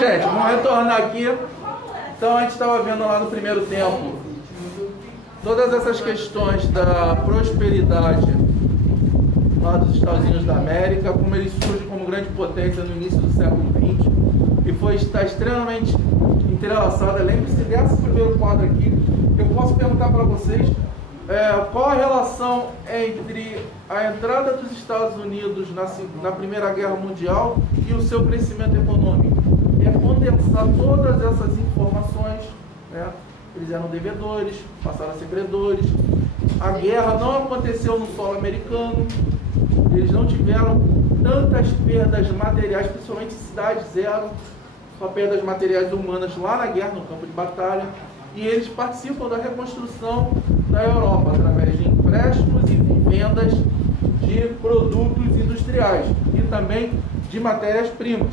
gente, vamos retornar aqui. Então, a gente estava vendo lá no primeiro tempo todas essas questões da prosperidade lá dos Estados Unidos da América, como eles surgem como grande potência no início do século XX, e está extremamente entrelaçada. Lembre-se desse primeiro quadro aqui. Eu posso perguntar para vocês qual a relação entre a entrada dos Estados Unidos na Primeira Guerra Mundial e o seu crescimento econômico. É condensar todas essas informações, né? Eles eram devedores, passaram a ser credores. A guerra não aconteceu no solo americano. Eles não tiveram tantas perdas materiais, principalmente cidades zero, só perdas materiais humanas lá na guerra, no campo de batalha. E eles participam da reconstrução da Europa através de empréstimos e vendas de produtos industriais e também de matérias-primas.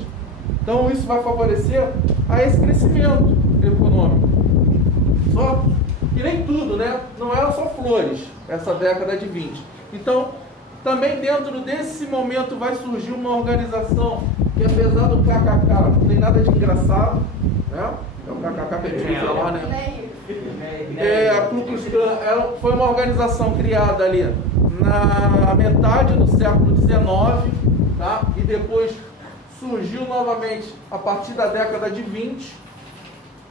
Então isso vai favorecer a esse crescimento econômico. Só que nem tudo, né? Não era só flores essa década de 20. Então, também dentro desse momento vai surgir uma organização que, apesar do KKK, não tem nada de engraçado, né? É o KKK que a gente usa lá, né? A Ku Klux Klan foi uma organização criada ali na metade do século XIX, tá? E depois surgiu novamente a partir da década de 20.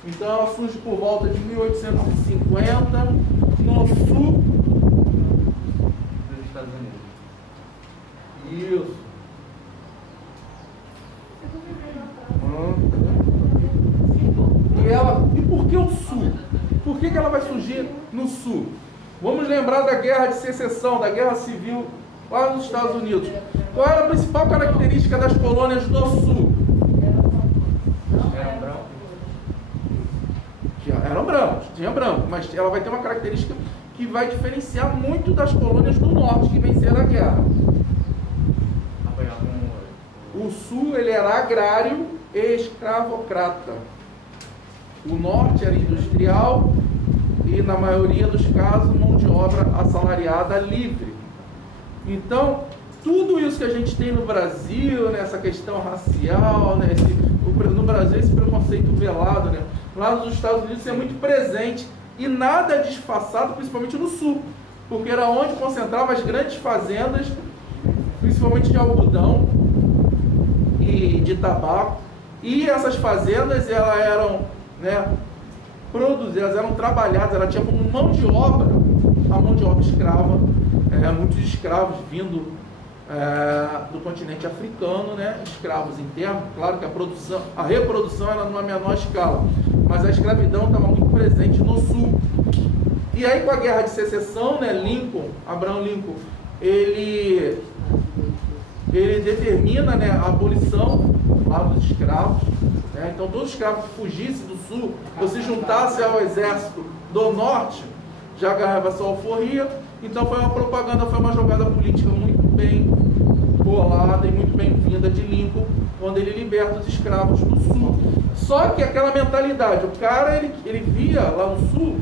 Então ela surge por volta de 1850 no sul dos Estados Unidos. Isso. E por que o sul? Por que ela vai surgir no sul? Vamos lembrar da Guerra de Secessão, da Guerra Civil lá nos Estados Unidos. Qual era a principal característica das colônias do sul? Eram brancos, tinha branco, mas ela vai ter uma característica que vai diferenciar muito das colônias do norte que venceram a guerra. O sul ele era agrário e escravocrata. O norte era industrial e, na maioria dos casos, mão de obra assalariada livre. Então, tudo isso que a gente tem no Brasil, né, essa questão racial, né, no Brasil esse preconceito velado, né, lá nos Estados Unidos isso é muito presente e nada disfarçado, principalmente no sul, porque era onde concentrava as grandes fazendas, principalmente de algodão e de tabaco. E essas fazendas elas eram, né, produzidas, elas eram trabalhadas, ela tinha como mão de obra, a mão de obra escrava, muitos escravos vindo do continente africano, né, escravos internos. Claro que a reprodução era numa menor escala, mas a escravidão estava muito presente no sul. E aí com a Guerra de Secessão, né, Abraham Lincoln, ele determina, né, a abolição lá dos escravos, né? Então todo escravo que fugisse do sul, ou se juntasse ao exército do norte, já ganhava sua alforria. Então foi uma propaganda, foi uma jogada política muito bem bolada e muito bem-vinda de Lincoln, quando ele liberta os escravos do sul. Só que aquela mentalidade, o cara ele via lá no sul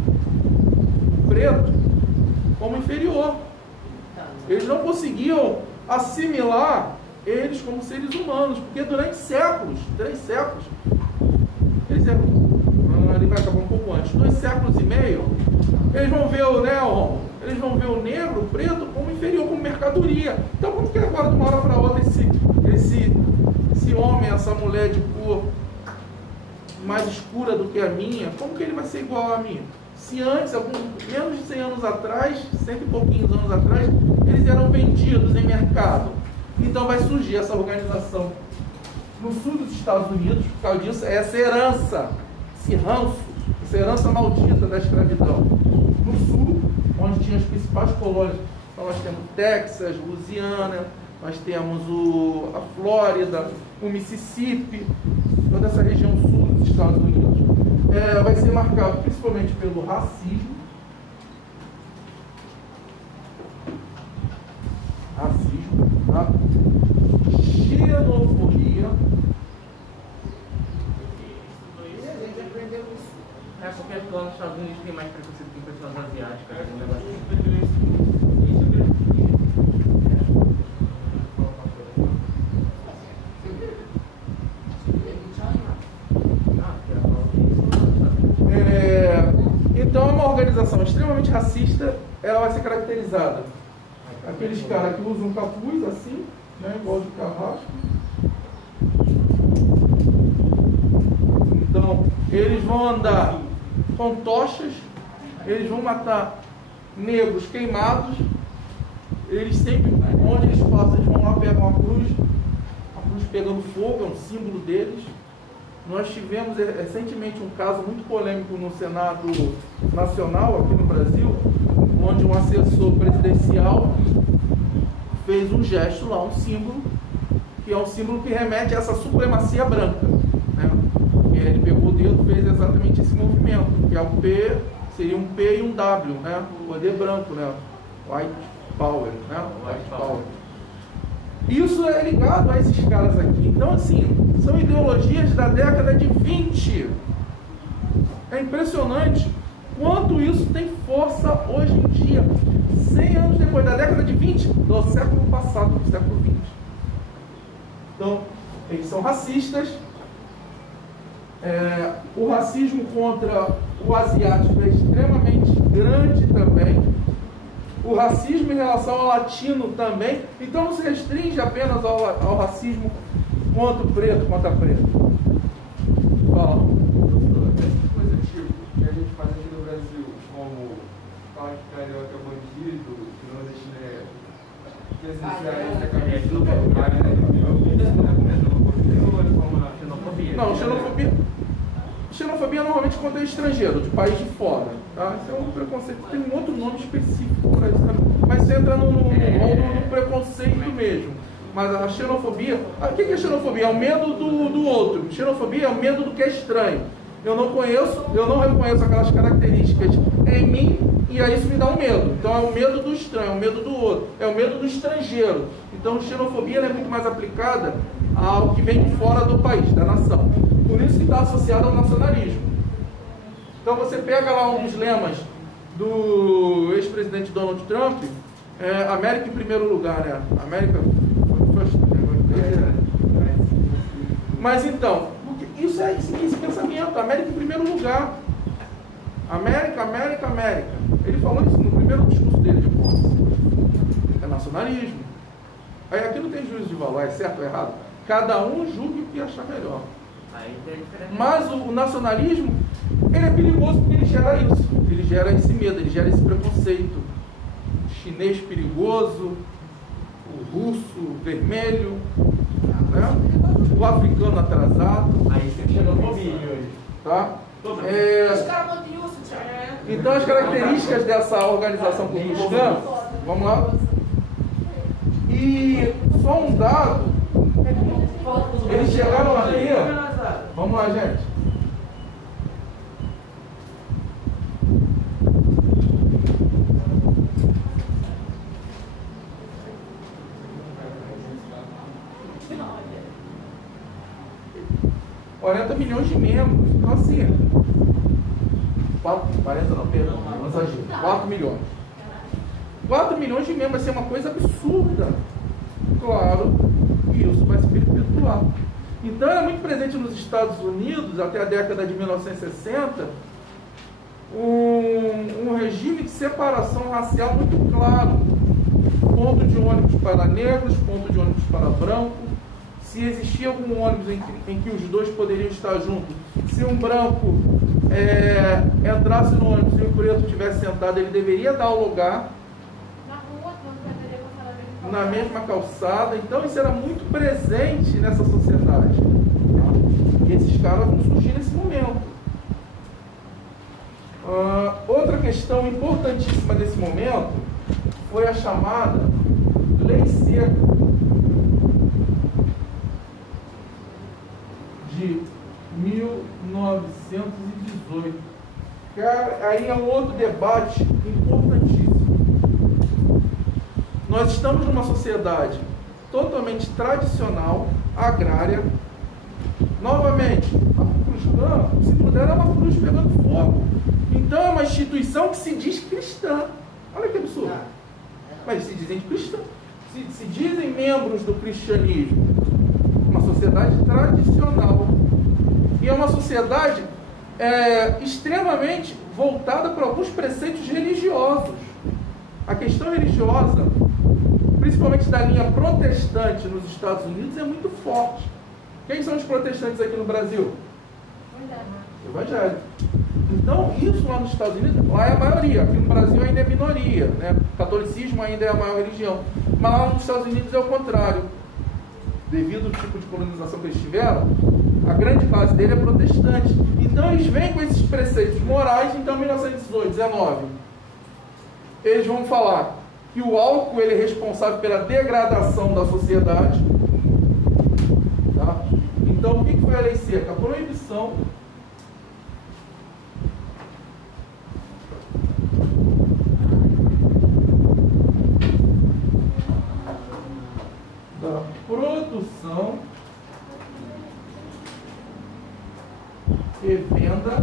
o preto como inferior. Eles não conseguiam assimilar eles como seres humanos, porque durante séculos, 3 séculos, ele vai acabar um pouco antes, 2 séculos e meio, eles vão ver eles vão ver o negro, o preto, como inferior, como mercadoria. Então como que agora, de uma hora para outra, esse homem, essa mulher de cor mais escura do que a minha, como que ele vai ser igual a mim? Se antes, menos de 100 anos atrás, 100 e pouquinhos anos atrás, eles eram vendidos em mercado. Então vai surgir essa organização no sul dos Estados Unidos, por causa disso, é essa herança, esse ranço, essa herança maldita da escravidão. No sul, onde tinha as principais colônias, então nós temos Texas, Louisiana, nós temos a Flórida, o Mississippi, toda essa região sul dos Estados Unidos. Vai ser marcado principalmente pelo racismo, tá? Xenofobia. Porque lá nos Estados Unidos tem mais preconceito com pessoas asiáticas. extremamente racista, ela vai ser caracterizada. Aqueles caras que usam capuz assim, né, igual de carrasco. Então, eles vão andar com tochas, eles vão matar negros queimados, eles sempre, onde eles passam, eles vão lá, pegam a cruz pegando fogo, é um símbolo deles. Nós tivemos recentemente um caso muito polêmico no Senado Nacional, aqui no Brasil, onde um assessor presidencial fez um gesto lá, um símbolo, que é um símbolo que remete a essa supremacia branca, né? Ele pegou o dedo e fez exatamente esse movimento, que é um P, seria um P e um W, né? O poder branco, né? White Power, né? White Power. Isso é ligado a esses caras aqui. Então, assim, são ideologias da década de 20. É impressionante quanto isso tem força hoje em dia. 100 anos depois da década de 20 do século passado, do século 20. Então, eles são racistas. O racismo contra o asiático é extremamente grande também. O racismo em relação ao latino também. Então não se restringe apenas ao racismo contra o preto, contra a preta. Fala. Esse positivo que a gente faz aqui no Brasil, como falar que carioca é bandido, que não existe, né? Que essencialmente é xenofobia. Não, xenofobia normalmente contra estrangeiro, de país de fora. Tá? Isso é um preconceito, tem um outro nome específico para isso também. Mas você entra no preconceito mesmo. Mas a xenofobia, o que é xenofobia? É o medo do outro. Xenofobia é o medo do que é estranho. Eu não conheço, eu não reconheço aquelas características em mim e aí isso me dá um medo. Então é o medo do estranho, é o medo do outro, é o medo do estrangeiro. Então xenofobia é muito mais aplicada ao que vem de fora do país, da nação. Por isso que está associado ao nacionalismo. Então você pega lá um dos lemas do ex-presidente Donald Trump, América em primeiro lugar, né? América first. Mas então, isso é esse pensamento, América em primeiro lugar. América, América, América. Ele falou isso no primeiro discurso dele de posse. É nacionalismo. Aí aqui não tem juízo de valor, é certo ou errado? Cada um julgue o que achar melhor. Mas o nacionalismo, ele é perigoso porque ele gera isso. Ele gera esse medo, ele gera esse preconceito. O chinês perigoso, o russo vermelho, né? O africano atrasado. Aí você xenofobia hoje. Tá? Os caras não têm uso, Então as características dessa organização cristã, vamos lá. E só um dado, eles chegaram aqui, vamos lá, gente. $40 milhões de membros. Então assim, 40 não, perdão, 4 milhões. 4 milhões de membros vai ser uma coisa absurda. Claro que isso vai se perpetuar. Então era muito presente nos Estados Unidos, até a década de 1960, um regime de separação racial muito claro. Ponto de ônibus para negros, ponto de ônibus para branco. Se existia algum ônibus em que os dois poderiam estar juntos, se um branco entrasse no ônibus e o preto estivesse sentado, ele deveria dar o lugar na mesma calçada. Então isso era muito presente nessa sociedade. E esses caras vão surgir nesse momento. Outra questão importantíssima desse momento foi a chamada Lei Seca de 1918. Cara, aí é um outro debate importantíssimo. Nós estamos numa sociedade totalmente tradicional, agrária. Novamente, a cristã, o símbolo dela é uma cruz pegando fogo. Então é uma instituição que se diz cristã. Olha que absurdo. Mas se dizem cristã. Se dizem membros do cristianismo. Uma sociedade tradicional. E é uma sociedade extremamente voltada para alguns preceitos religiosos. A questão religiosa, principalmente da linha protestante nos Estados Unidos, é muito forte. Quem são os protestantes aqui no Brasil? Evangélico. Então, isso lá nos Estados Unidos, lá é a maioria. Aqui no Brasil ainda é minoria, né? O catolicismo ainda é a maior religião. Mas lá nos Estados Unidos é o contrário. Devido ao tipo de colonização que eles tiveram, a grande base dele é protestante. Então, eles vêm com esses preceitos morais. Então, em 1918, 19, eles vão falar que o álcool ele é responsável pela degradação da sociedade. Tá? Então, o que foi a lei seca? A proibição da produção e venda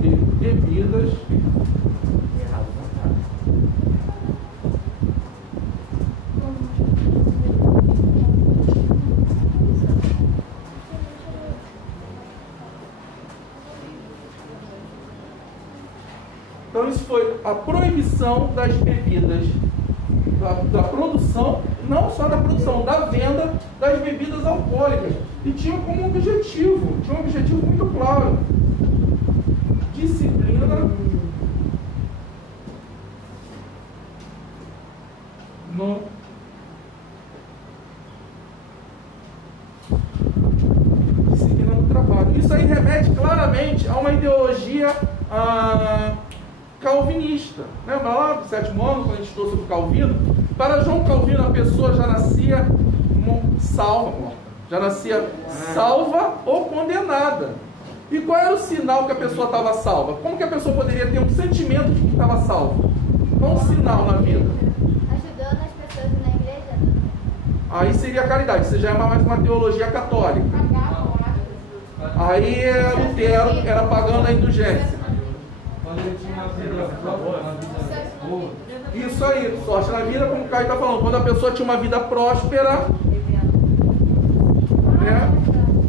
de bebidas Então isso foi a proibição das bebidas, da produção, não só da produção, da venda das bebidas alcoólicas. E tinha como objetivo, muito claro: disciplina no trabalho. Isso aí remete claramente a uma ideologia calvinista. Lembra lá do 7º ano, quando a gente estudou sobre Calvino? Para João Calvino, a pessoa já nascia salva, salva ou condenada. E qual era o sinal que a pessoa estava salva? Como que a pessoa poderia ter um sentimento de que estava salva? Qual o sinal na vida? Ajudando as pessoas na igreja. Aí seria a caridade. Isso já é mais uma teologia católica. Aí Lutero era pagando a indulgência. Isso aí, sorte na vida, como o Caio está falando, quando a pessoa tinha uma vida próspera, né?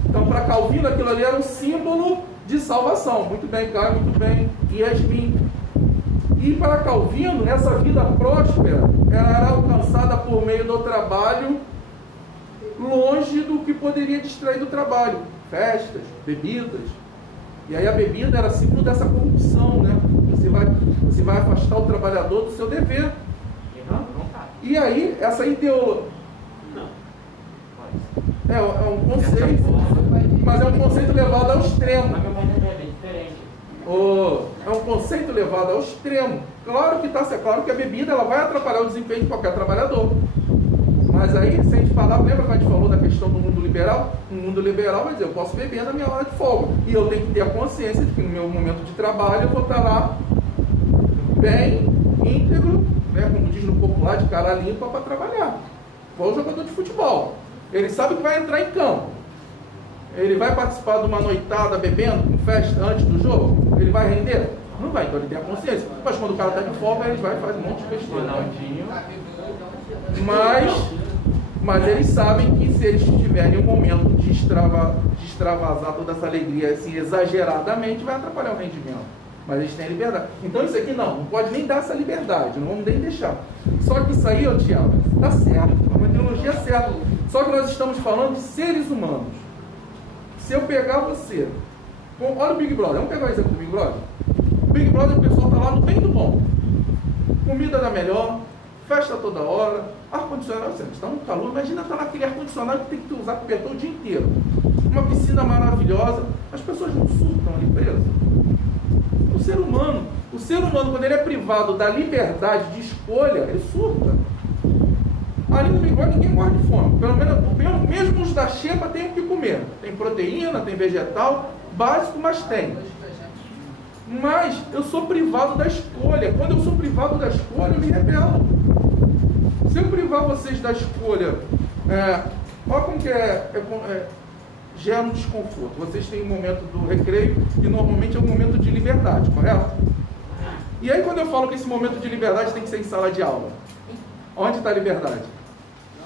Então para Calvino aquilo ali era um símbolo de salvação. Muito bem, Caio, muito bem, Yasmin. E para Calvino, essa vida próspera, ela era alcançada por meio do trabalho, longe do que poderia distrair do trabalho, festas, bebidas. E aí a bebida era símbolo dessa corrupção, né? Você vai afastar o trabalhador do seu dever. E aí, essa ideologia... É um conceito, mas é um conceito levado ao extremo. É um conceito levado ao extremo. Claro que claro que a bebida ela vai atrapalhar o desempenho de qualquer trabalhador. Mas aí, se a gente falar, lembra que a gente falou da questão do mundo liberal? No mundo liberal vai dizer, eu posso beber na minha hora de folga. E eu tenho que ter a consciência de que no meu momento de trabalho eu vou estar lá bem, íntegro, né, como diz no popular, de cara limpa para trabalhar. Igual o jogador de futebol. Ele sabe que vai entrar em campo. Ele vai participar de uma noitada bebendo, com festa antes do jogo? Ele vai render? Não vai, então ele tem a consciência. Mas quando o cara está de folga, ele vai fazer um monte de besteira. Mas eles sabem que se eles tiverem um momento de extravasar toda essa alegria assim, exageradamente, vai atrapalhar o rendimento. Mas eles têm liberdade. Então isso aqui não pode nem dar essa liberdade, não vamos nem deixar. Só que isso aí, Tiago, está certo, é uma ideologia certa. Só que nós estamos falando de seres humanos. Se eu pegar você, olha o Big Brother, vamos pegar o exemplo do Big Brother? O Big Brother, o pessoal está lá no bem do bom. Comida da melhor, festa toda hora, ar-condicionado, você está no calor, imagina estar naquele ar-condicionado que tem que usar cobertor o dia inteiro. Uma piscina maravilhosa, as pessoas não surtam ali presas. O ser humano, quando ele é privado da liberdade de escolha, ele surta. Ali no Big Brother ninguém morre de fome. Pelo menos, mesmo os da xepa têm o que comer. Tem proteína, tem vegetal, básico, mas tem. Mas eu sou privado da escolha. Quando eu sou privado da escolha, eu me rebelo. Se eu privar vocês da escolha, olha como que gera um desconforto. Vocês têm um momento do recreio, que normalmente é um momento de liberdade, correto? E aí quando eu falo que esse momento de liberdade tem que ser em sala de aula, onde está a liberdade?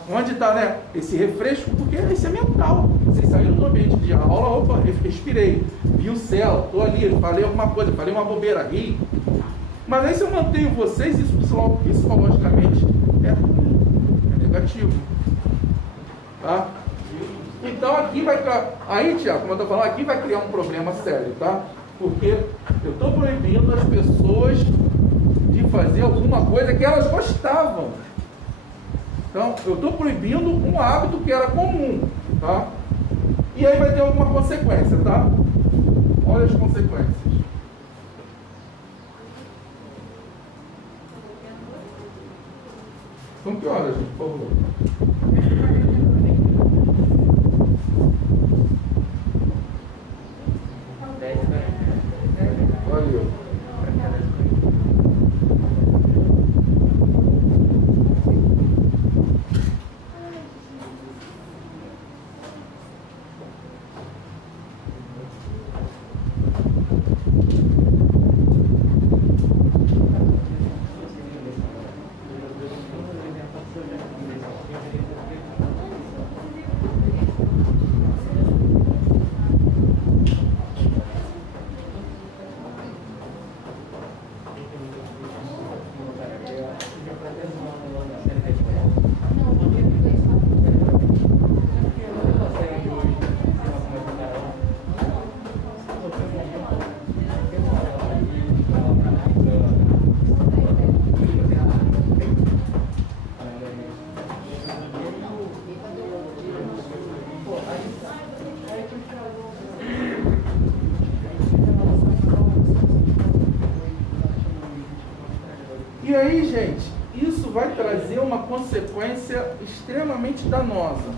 Onde está, né, esse refresco? Porque isso é mental. Vocês saíram do ambiente de aula, opa, respirei, vi o céu, estou ali, falei alguma coisa, falei uma bobeira, ri. Mas aí se eu mantenho vocês, isso psicologicamente é ruim, é negativo. Tá? Então aqui vai criar, aí Tiago, como eu estou falando, aqui vai criar um problema sério, tá? Porque eu estou proibindo as pessoas de fazer alguma coisa que elas gostavam. Então, eu estou proibindo um hábito que era comum, tá? E aí vai ter alguma consequência, tá? Olha as consequências. São que horas, gente, por favor? Valeu. E aí, gente, isso vai trazer uma consequência extremamente danosa.